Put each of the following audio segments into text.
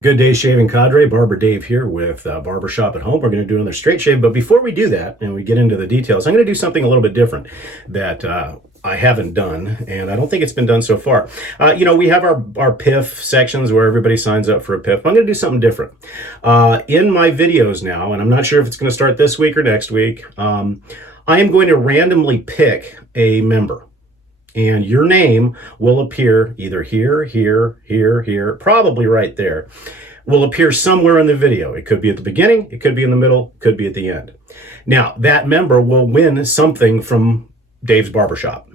Good day, shaving cadre. Barber Dave here with Barbershop at Home. We're going to do another straight shave, but before we do that and we get into the details, I'm going to do something a little bit different that I haven't done, and I don't think it's been done so far. We have our PIF sections where everybody signs up for a PIF. I'm going to do something different. In my videos now, and I'm not sure if it's going to start this week or next week, I am going to randomly pick a member. And your name will appear either here, probably right there, will appear somewhere in the video. It could be at the beginning, it could be in the middle, could be at the end. Now, that member will win something from Dave's Barbershop.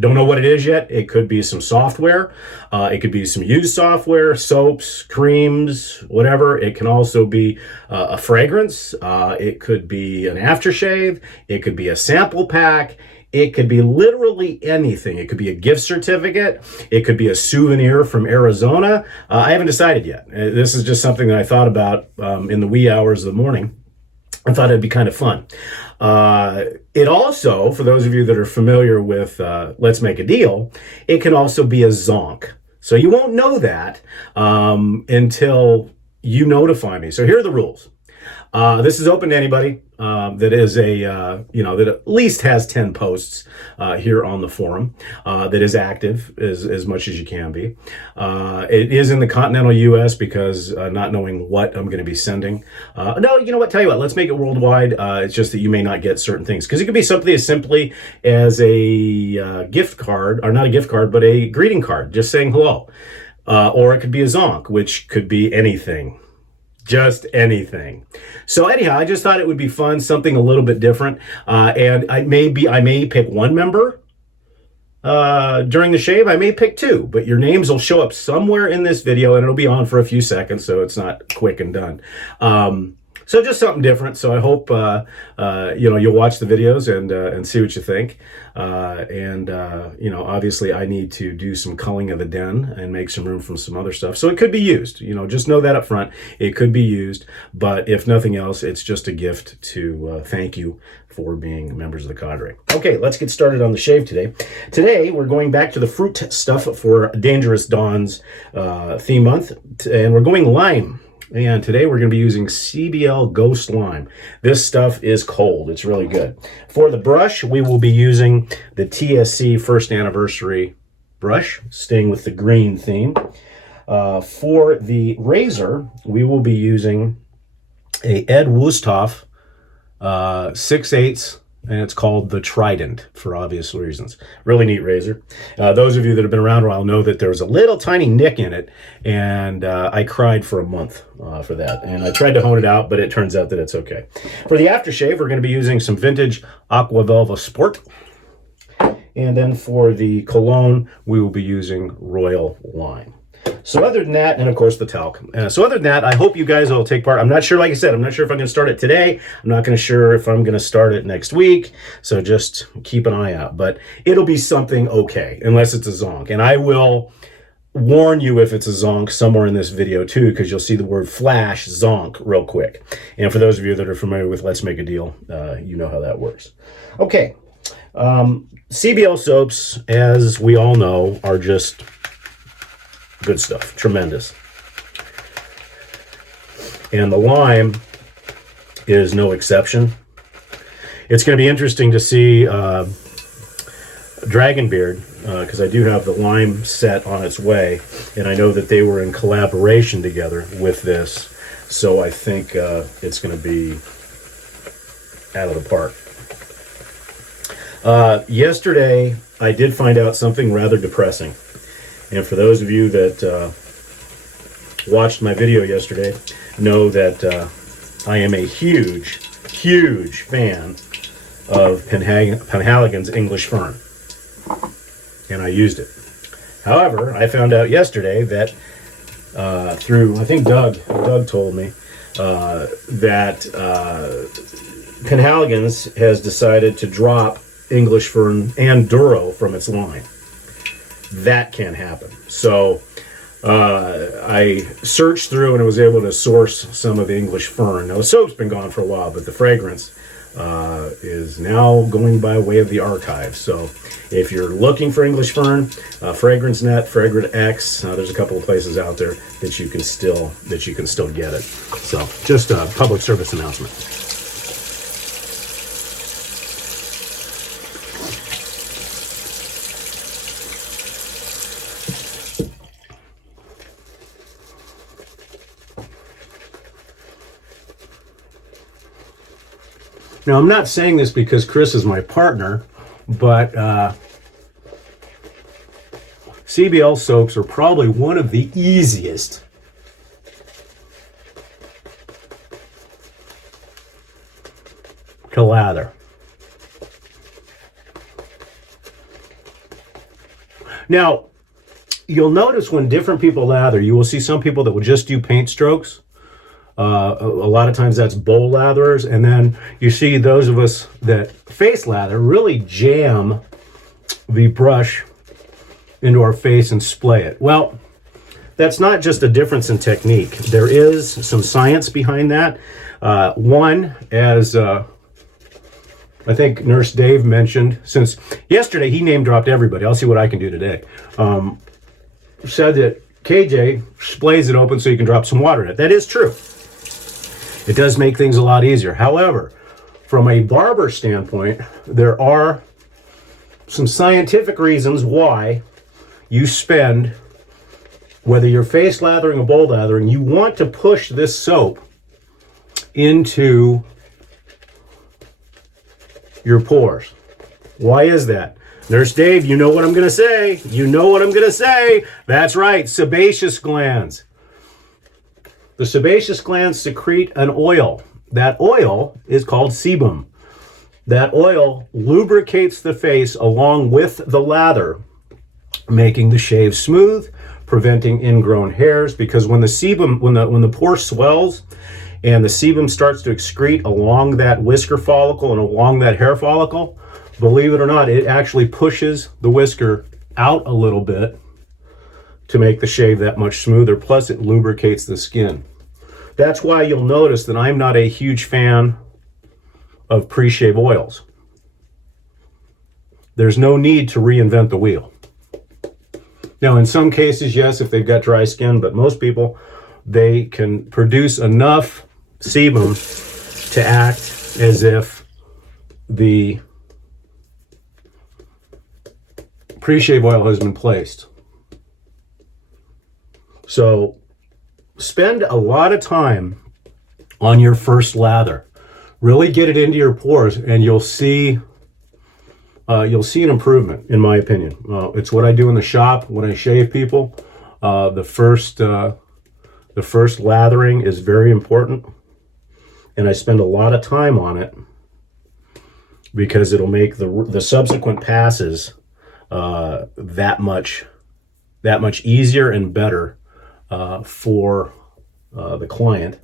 Don't know what it is yet. It could be some software. It could be some used software, soaps, creams, whatever. It can also be a fragrance. It could be an aftershave. It could be a sample pack. It could be literally anything. It could be a gift certificate. It could be a souvenir from Arizona. I haven't decided yet. This is just something that I thought about in the wee hours of the morning. I thought it'd be kind of fun. It also, for those of you that are familiar with Let's Make a Deal, it can also be a zonk. So you won't know that until you notify me. So here are the rules. This is open to anybody that is that at least has 10 posts here on the forum, that is active as much as you can be. It is in the continental U.S. because not knowing what I'm going to be sending. No, you know what? Tell you what, let's make it worldwide. It's just that you may not get certain things because it could be something as simply as a gift card, or not a gift card, but a greeting card, just saying hello. Or it could be a zonk, which could be anything. Just anything. So anyhow, I just thought it would be fun, something a little bit different. And I may pick one member during the shave. I may pick two, but your names will show up somewhere in this video and it'll be on for a few seconds, so it's not quick and done. So just something different. So I hope you'll watch the videos and see what you think. Obviously I need to do some culling of the den and make some room from some other stuff. So it could be used. Just know that up front. It could be used, but if nothing else, it's just a gift to thank you for being members of the cadre. Okay, let's get started on the shave today. Today we're going back to the fruit stuff for Dangerous Dawn's theme month, and we're going lime. And today we're going to be using CBL Ghost Lime. This stuff is cold. It's really good. For the brush, we will be using the TSC First Anniversary brush, staying with the green theme. For the razor, we will be using a Ed Wusthof 6/8, and it's called the Trident for obvious reasons. Really neat razor. Those of you that have been around a while know that there was a little tiny nick in it, and I cried for a month for that. And I tried to hone it out, but it turns out that it's okay. For the aftershave, we're going to be using some vintage Aqua Velva Sport. And then for the cologne, we will be using Royal Lime. So other than that, and of course the talc. So other than that, I hope you guys will take part. I'm not sure, like I said, I'm not sure if I'm going to start it today. I'm not going to sure if I'm going to start it next week. So just keep an eye out. But it'll be something okay, unless it's a zonk. And I will warn you if it's a zonk somewhere in this video too, because you'll see the word flash zonk real quick. And for those of you that are familiar with Let's Make a Deal, you know how that works. Okay. CBL soaps, as we all know, are just good stuff. Tremendous. And the lime is no exception. It's going to be interesting to see Dragonbeard, because I do have the lime set on its way, and I know that they were in collaboration together with this, so I think it's going to be out of the park. Yesterday, I did find out something rather depressing. And for those of you that watched my video yesterday, know that I am a huge fan of Penhaligon's English Fern. And I used it. However, I found out yesterday that through, I think Doug told me, that Penhaligon's has decided to drop English Fern and Duro from its line. That can't happen. So I searched through and I was able to source some of the English Fern. Now the soap's been gone for a while, but the fragrance is now going by way of the archive. So if you're looking for English Fern, Fragrance Net, Fragrant X, there's a couple of places out there that you can still get it. So just a public service announcement. Now, I'm not saying this because Chris is my partner, but CBL soaps are probably one of the easiest to lather. Now, you'll notice when different people lather, you will see some people that will just do paint strokes. A lot of times that's bowl latherers, and then you see those of us that face lather really jam the brush into our face and splay it. Well, that's not just a difference in technique. There is some science behind that. One, as I think Nurse Dave mentioned, since yesterday he name dropped everybody, I'll see what I can do today, said that KJ splays it open so you can drop some water in it. That is true. It does make things a lot easier. However, from a barber standpoint, there are some scientific reasons why you spend, whether you're face lathering or bowl lathering, you want to push this soap into your pores. Why is that? Nurse Dave, you know what I'm going to say. You know what I'm going to say. That's right, sebaceous glands. The sebaceous glands secrete an oil. That oil is called sebum. That oil lubricates the face along with the lather, making the shave smooth, preventing ingrown hairs, because when the sebum, when the pore swells and the sebum starts to excrete along that whisker follicle and along that hair follicle, believe it or not, it actually pushes the whisker out a little bit to make the shave that much smoother, plus it lubricates the skin. That's why you'll notice that I'm not a huge fan of pre-shave oils. There's no need to reinvent the wheel. Now, in some cases, yes, if they've got dry skin, but most people, they can produce enough sebum to act as if the pre-shave oil has been placed. So spend a lot of time on your first lather. Really get it into your pores, and you'll see an improvement, in my opinion. It's what I do in the shop when I shave people. The first lathering is very important, and I spend a lot of time on it because it'll make the subsequent passes that much easier and better for the client.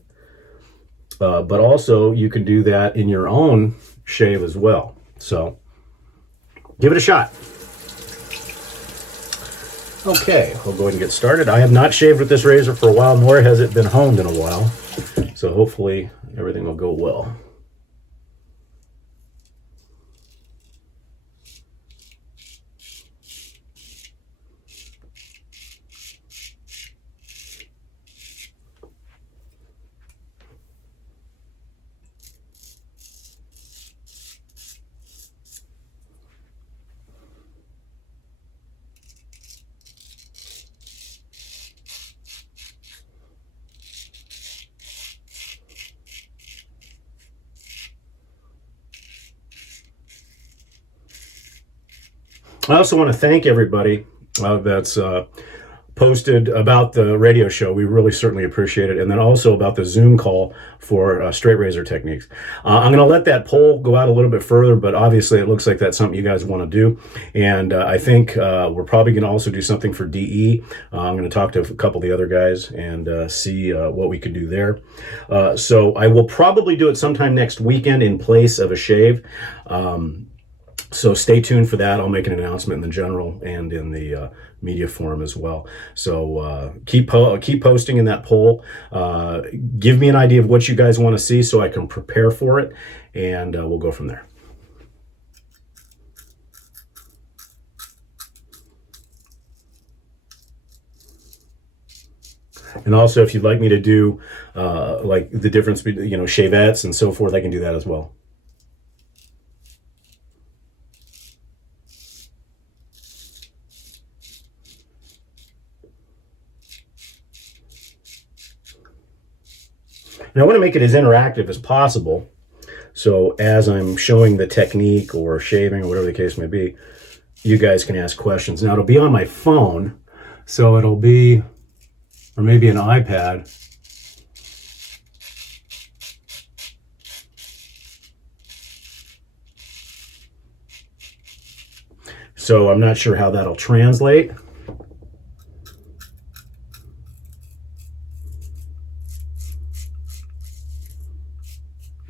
But also you can do that in your own shave as well. So give it a shot. Okay, we'll go ahead and get started. I have not shaved with this razor for a while, nor has it been honed in a while. So hopefully everything will go well. I also want to thank everybody that's posted about the radio show. We really certainly appreciate it. And then also about the Zoom call for straight razor techniques. I'm going to let that poll go out a little bit further, but obviously it looks like that's something you guys want to do. And I think we're probably going to also do something for DE. I'm going to talk to a couple of the other guys and see what we can do there. So I will probably do it sometime next weekend in place of a shave. So stay tuned for that. I'll make an announcement in the general and in the media forum as well. So keep posting in that poll. Give me an idea of what you guys want to see so I can prepare for it, and we'll go from there. And also, if you'd like me to do like the difference between, shavettes and so forth, I can do that as well. And I want to make it as interactive as possible. So as I'm showing the technique or shaving or whatever the case may be, you guys can ask questions. Now it'll be on my phone, so it'll be, or maybe an iPad. So I'm not sure how that'll translate.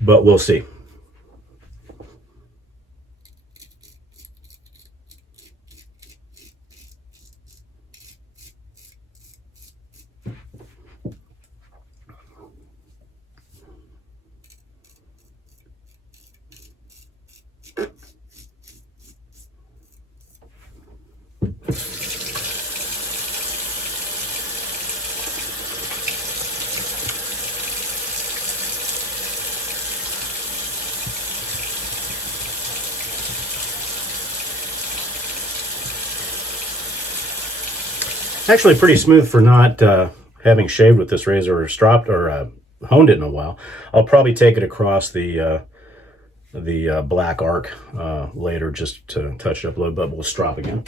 But we'll see. Actually pretty smooth for not having shaved with this razor or stropped or honed it in a while. I'll probably take it across the black arc later just to touch it up a little bit, but we'll strop again.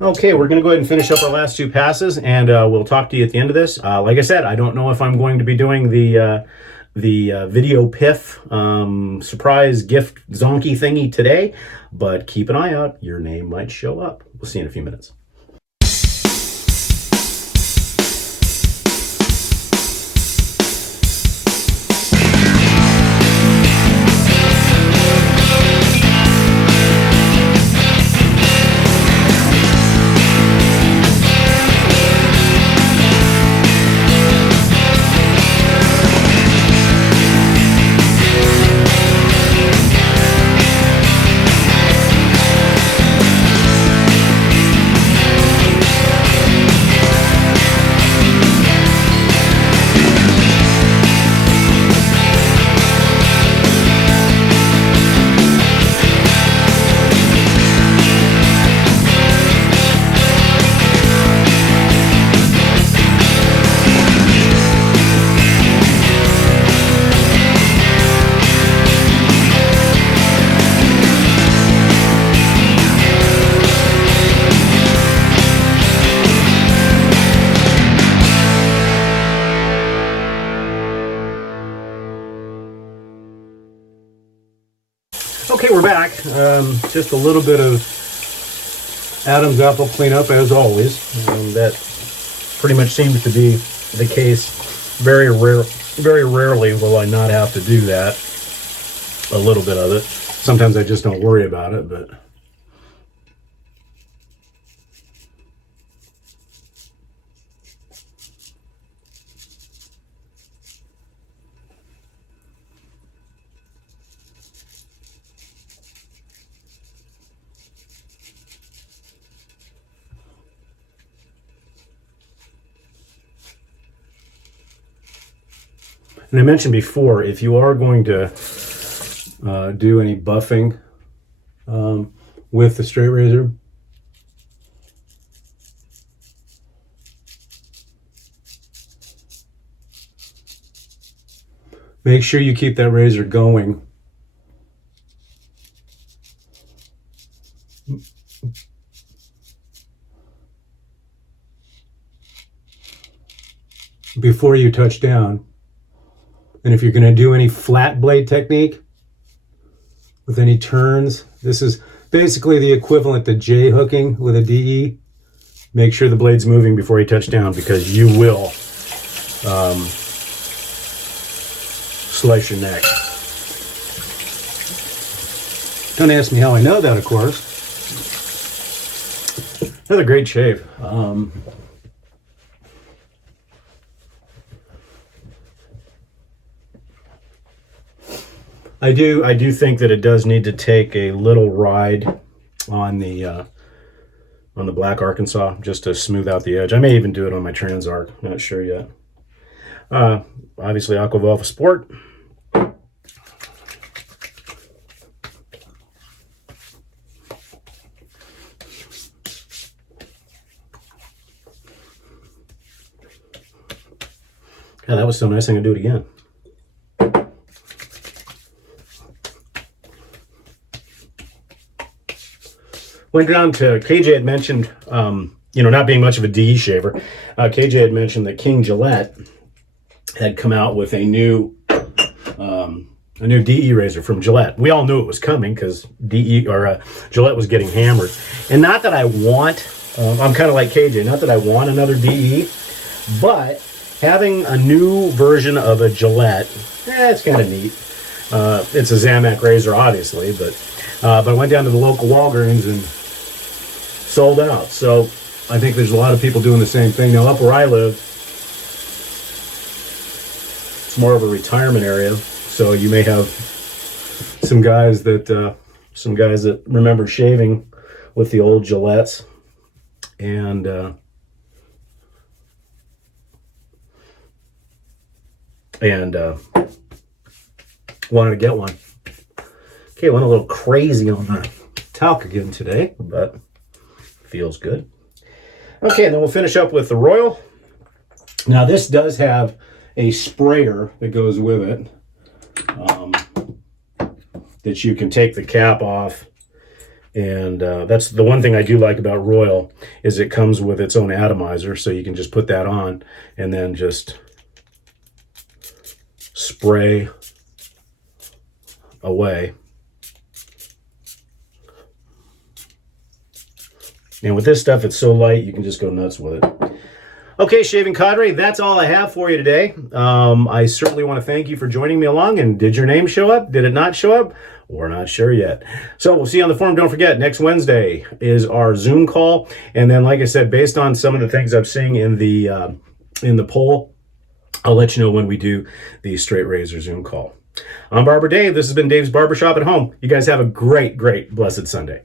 Okay, we're going to go ahead and finish up our last two passes, and we'll talk to you at the end of this. Like I said, I don't know if I'm going to be doing the video piff surprise gift zonky thingy today, but keep an eye out. Your name might show up. We'll see you in a few minutes. Okay, we're back. Just a little bit of Adam's apple cleanup, as always. That pretty much seems to be the case. Very rarely will I not have to do that. A little bit of it. Sometimes I just don't worry about it, but... And I mentioned before, if you are going to do any buffing with the straight razor, make sure you keep that razor going before you touch down. And if you're going to do any flat blade technique with any turns, this is basically the equivalent to J hooking with a DE. Make sure the blade's moving before you touch down, because you will slice your neck. Don't ask me how I know that, of course. Another great shave. I do think that it does need to take a little ride on the Black Arkansas just to smooth out the edge. I may even do it on my Transarc. Not sure yet. Obviously, Aquavelva Sport. Yeah, that was so nice. I'm gonna do it again. Went down to, KJ had mentioned, not being much of a DE shaver. KJ had mentioned that King Gillette had come out with a new DE razor from Gillette. We all knew it was coming because Gillette was getting hammered. And not that I want, I'm kind of like KJ, not that I want another DE, but having a new version of a Gillette, it's kind of neat. It's a Zamac razor, obviously, but I went down to the local Walgreens and sold out. So I think there's a lot of people doing the same thing. Now, up where I live, it's more of a retirement area, so you may have some guys that remember shaving with the old Gillettes and wanted to get one. Okay, went a little crazy on the talc again today, but feels good. Okay, and then we'll finish up with the Royal. Now, this does have a sprayer that goes with it that you can take the cap off. And that's the one thing I do like about Royal, is it comes with its own atomizer, so you can just put that on and then just spray away. And with this stuff, it's so light, you can just go nuts with it. Okay, Shaving Cadre, that's all I have for you today. I certainly want to thank you for joining me along. And did your name show up? Did it not show up? We're not sure yet. So we'll see you on the forum. Don't forget, next Wednesday is our Zoom call. And then, like I said, based on some of the things I'm seeing in the poll, I'll let you know when we do the Straight Razor Zoom call. I'm Barber Dave. This has been Dave's Barbershop at Home. You guys have a great, blessed Sunday.